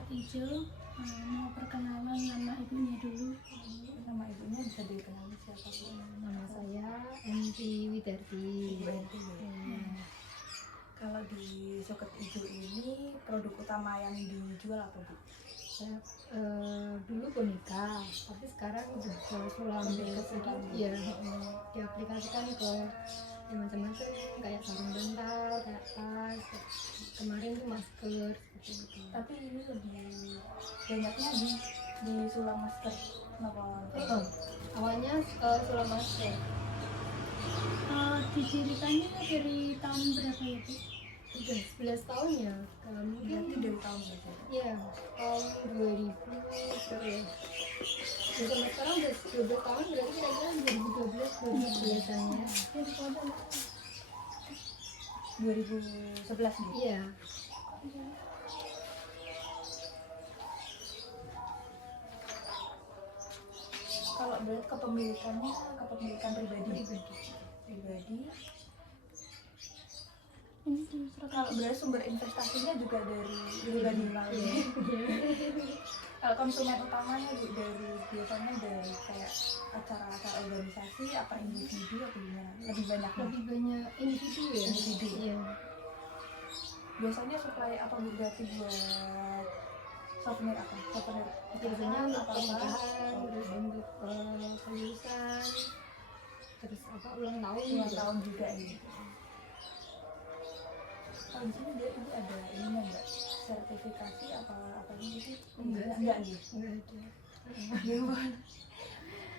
Soket Ijo. Mau perkenalan nama ibunya dulu. Nama ibunya bisa dikenali siapa Bu? Nama saya Enti Widarti. Kalau di Soket Ijo ini produk utama yang dijual apa Bu? Saya dulu boneka, tapi sekarang udah ke sulam sedikit ya, diaplikasikan ke ya macam-macam kayak sarung bantal, kayak tas, kemarin tuh masker seperti itu. Tapi ini lebih banyaknya di sulam masker. Kenapa? Awalnya sulam masker. Didirikannya dari tahun berapa ya Bu? Udah 11 tahun ya, mungkin Berarti dari tahun berapa? ya tahun 2000 berapa ya? Ya, sampai sekarang udah 12 tahun, berarti kira-kira 2012-2013an ya. Dari kode 2011 nih. Iya. Kalau berarti kepemilikannya kepemilikan pribadi. ini di Soket. Kalau berarti sumber investasinya juga dari pribadi lagi. Kalau konsumen utamanya Bu, biasanya dari kayak acara-acara organisasi apa individu atau gimana? Lebih banyak Lebih banyak individu ya. Individu. Iya. Biasanya supply apa Bu, berarti buat souvenir apa? Souvenir Biasanya untuk apa? pernikahan, terus untuk kelulusan, terus apa ulang tahun Ulang juga. tahun juga ini. Kalau di sini dia ini ada ininya enggak? Sertifikasi apa ini sih? Enggak nih. Enggak ada. Gimana?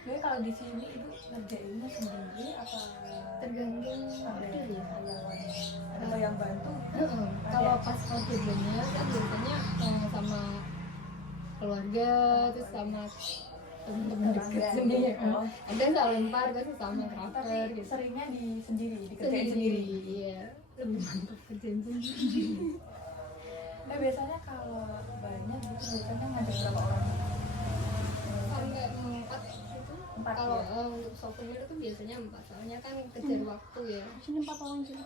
Jadi kalau di sini Ibu ngerjainnya sendiri apa Tergantung ada order ya. ada yang bantu? Kalau pas ordernya kan biasanya sama keluarga, terus sama teman-teman dekat sendiri. Oh. Ada yang lempar ke sesama kerabat Tapi gitu. seringnya dikerjain sendiri. Iya, lebih mantap kerjain sendiri. Biasanya kalau banyak gitu biasanya ngajak berapa orang? Sampai 4 itu. 4 Kalau ya? untuk souvenir itu biasanya 4, soalnya kan kejar waktu ya. Di sini 4 orang juga.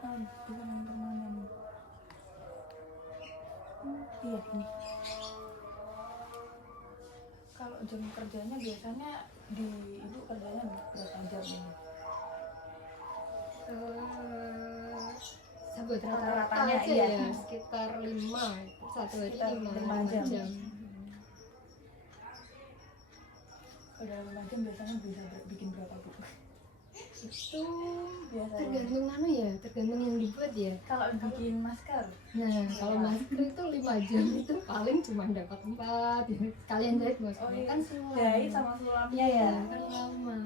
Bukan yang permanen. Iya ini. Kalau jam kerjanya biasanya Ibu kerjanya berapa jam ini? Sahabat rata-rata Rata-ratanya, aja iya. ya, sekitar 5 satu hari Sekitar 5 5 jam. jam. Kalau dalam 5 jam biasanya bisa bikin berapa Bu? Itu Biasanya. tergantung tergantung yang dibuat ya. Kalau bikin masker Nah, kalau masker itu 5 jam itu paling cuma dapat 4 ya. Sekalian jahit maskernya kan semua. jahit sama sulamnya ya. Kan lama.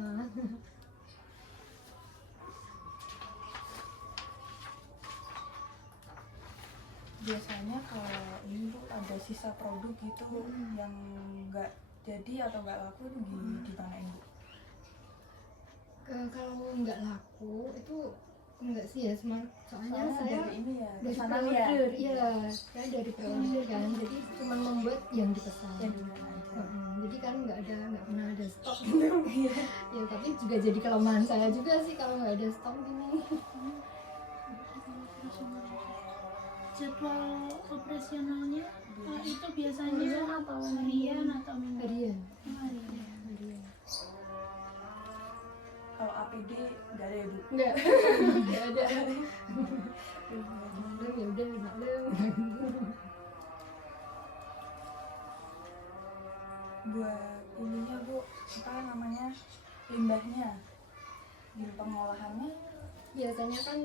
Biasanya kalau ini Bu ada sisa produk gitu yang nggak jadi atau nggak laku itu gimanain Bu? Kalau nggak laku itu enggak sih ya, soalnya Soalnya saya dari ini ya, dari pesanan ya. pre-order, iya, saya dari pre-order kan, jadi cuma membuat yang dipesan. Yang dimana aja. Jadi kan nggak pernah ada stok gitu. Ya tapi juga jadi kelemahan saya juga sih kalau nggak ada stok gini. Jadwal operasionalnya itu biasanya atau harian atau minggu? Harian. Harian. Kalau APD nggak ada ya Bu? Nggak ada. Ya udah maklum. Buat ininya Bu, apa namanya, limbahnya, di pengolahannya Biasanya kan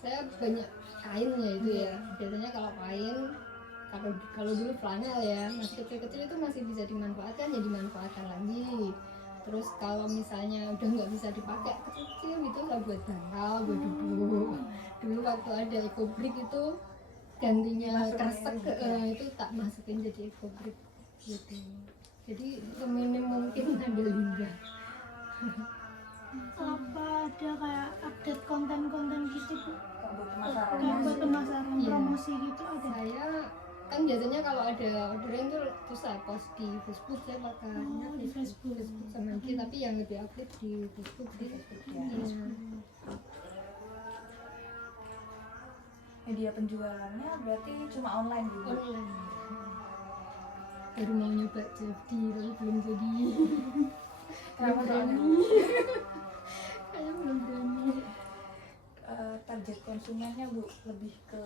saya banyak kain ya itu ya. Biasanya kalau kain, kalau dulu flanel ya, masih kecil-kecil itu masih bisa dimanfaatkan ya dimanfaatkan lagi. Terus kalau misalnya udah nggak bisa dipakai kecil-kecil gitu lah buat bantal, buat duduk. Dulu waktu ada ekobrik itu gantinya kresek itu tak masukin jadi ekobrik gitu. Jadi seminim mungkin ada limbah. Apa ada kayak update konten-konten gitu Bu? buat Kayak pemasaran. buat pemasaran Iya. promosi gitu ada? Saya kan biasanya kalau ada orderan tuh terus saya post di Facebook, saya pakai Di Facebook. sama IG, tapi yang lebih aktif di Facebook sih. Ya. Iya. Media penjualannya berarti cuma online gitu. Online. baru mau nyoba jadi tapi belum jadi. Kenapa soalnya? Kayaknya belum berani. Target konsumennya Bu lebih ke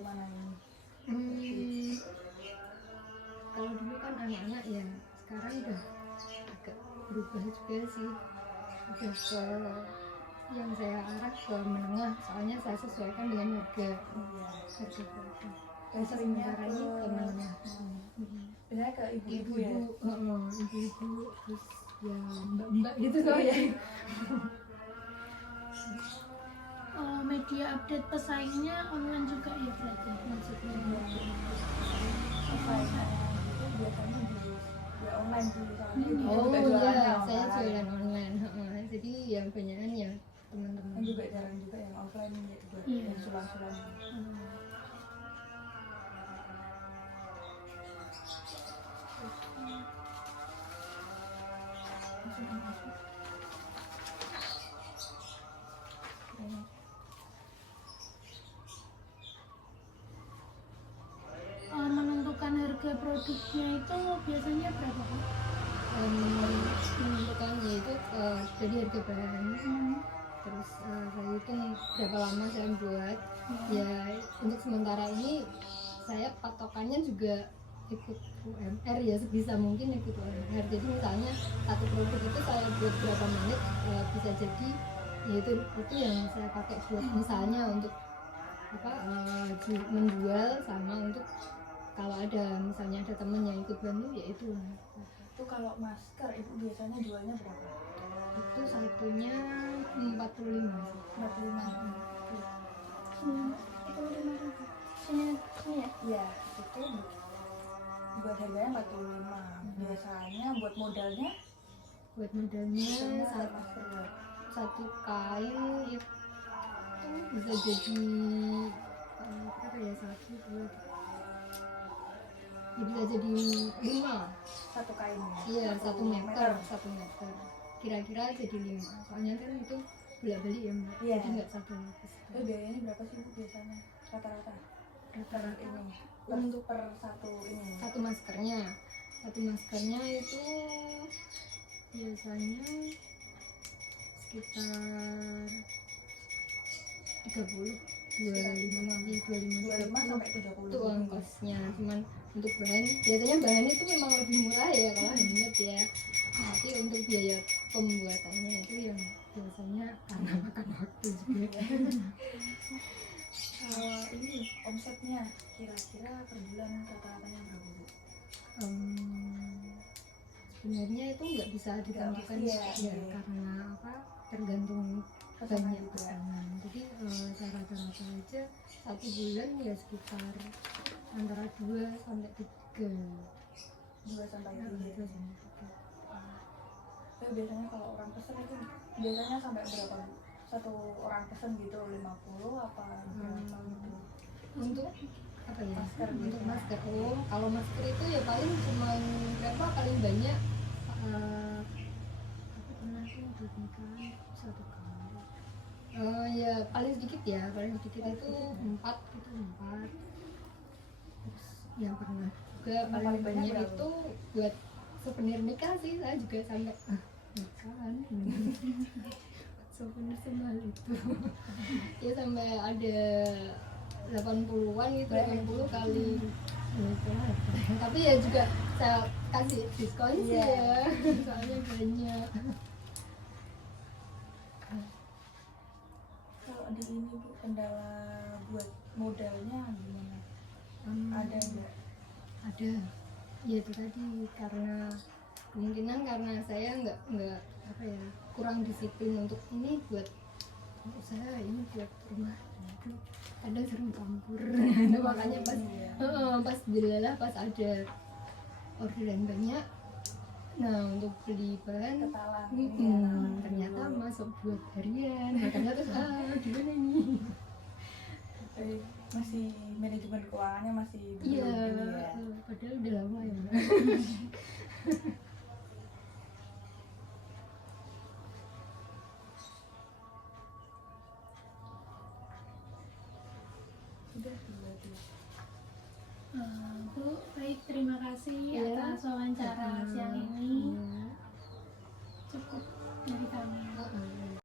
mana ini? Kalau dulu kan anak-anak ya, sekarang udah agak berubah juga sih, udah ke yang saya arah ke menengah, soalnya saya sesuaikan dengan harga produk. Yang seringnya Sementara ini ke menengah. biasanya ke ibu-ibu ya. Ibu-ibu, terus ya mbak-mbak gitu soalnya. Media update pesaingnya online juga ya berarti. Maksudnya Offline itu biasanya di online sih soalnya ibu oh juga iya, jualannya saya online. jualan online. Jadi yang banyakan ya teman-teman. Kan juga jarang juga yang offline gitu buat Iya. yang sulam-sulam. Menentukan harga produknya itu biasanya berapa Pak? Menentukannya itu dari harga bahan, terus saya hitung berapa lama saya buat. Ya untuk sementara ini saya patokannya juga ikut UMR ya, sebisa mungkin ikut UMR. Jadi misalnya satu produk itu saya buat berapa menit, bisa jadi ya itu yang saya pakai buat misalnya untuk menjual, sama untuk kalau ada misalnya ada temen yang ikut bantu ya itu. Itu kalau masker ibu biasanya jualnya berapa? Itu satunya 45 sih. 45. Itu 5.000. Sini ya. Iya, itu buat harganya 45. Biasanya buat modalnya Buat modalnya biasanya satu, masker. satu kain itu bisa jadi berapa ya, satu dua, ya bisa jadi 5. Satu kain ya? Iya, 1 meter kira-kira jadi 5, soalnya kan itu bolak-balik ya Mbak. Iya. Jadi nggak satu lapis. Itu biayanya berapa sih Bu biasanya? Rata-rata? Rata-rata Ini untuk per satu ini. satu maskernya itu biasanya sekitar 25 sampai 30. itu ongkosnya. Cuman untuk bahan, biasanya bahan itu memang lebih murah ya kalau handmade ya, tapi untuk biaya pembuatannya itu yang biasanya karena makan waktu juga. Ini omsetnya kira-kira per bulan rata-ratanya berapa Bu? Sebenarnya itu nggak bisa ditentukan Nggak ya, pasti ya. karena tergantung Pesanan banyak juga. pesanan. Jadi saya rata-rata aja satu bulan ya sekitar antara 2 sampai 3. 2 sampai 3. Gitu. Tapi biasanya kalau orang pesen itu biasanya sampai berapa Bu? Satu orang pesen gitu 50 apa berapa gitu? Untuk apa ya? Masker gitu. Untuk masker. Oh, kalau masker itu ya paling cuma berapa, paling banyak aku pernah tuh buat nikahan 1 kali. Ya paling sedikit itu 4 gitu, 4. Terus yang pernah juga paling Paling banyak banyak berapa? itu buat souvenir nikah sih, saya juga sampai nikahan. Souvenir semahal itu. Ya sampai ada 80-an gitu, 80 kali gitu. Tapi ya juga saya kasih diskon sih ya, soalnya banyak. Kalau di ini Bu, kendala buat modalnya gimana? Ada nggak? Ada ya, itu tadi karena kemungkinan karena saya nggak apa ya, kurang disiplin untuk ini buat usaha, ini buat rumah, itu kadang sering campur. Itu makanya pas dilalah pas ada orderan banyak, nah untuk beli bahan Ketalan ternyata masuk buat harian, makanya terus gimana ini. Tapi masih manajemen keuangannya masih belum Iya, ini ya. padahal udah lama ya Mbak. Udah berarti. Bu, baik, terima kasih Iya,